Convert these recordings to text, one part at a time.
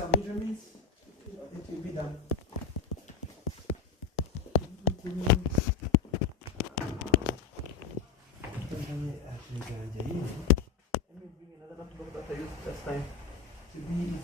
some measurements, it will be done. Let me bring another notebook that I used last time to be easy.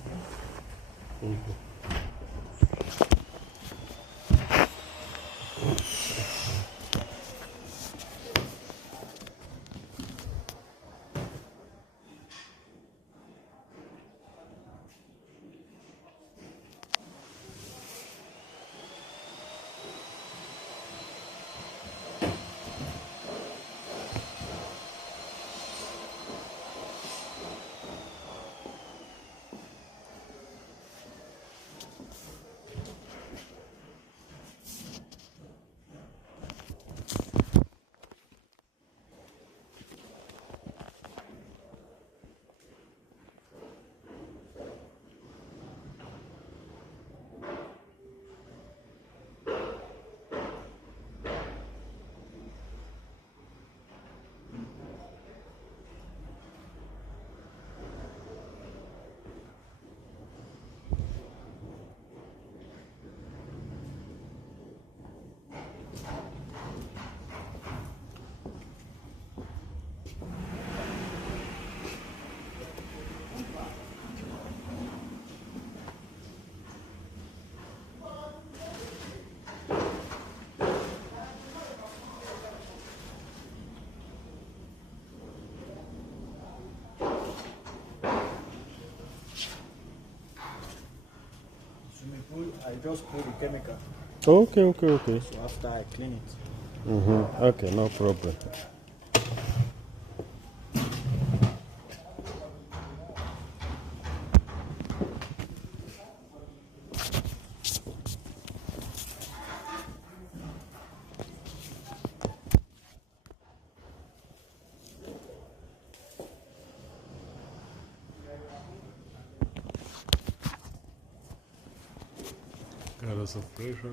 I just put the chemical. Okay. So after I clean it. Okay, no problem. Cara, essa frecha,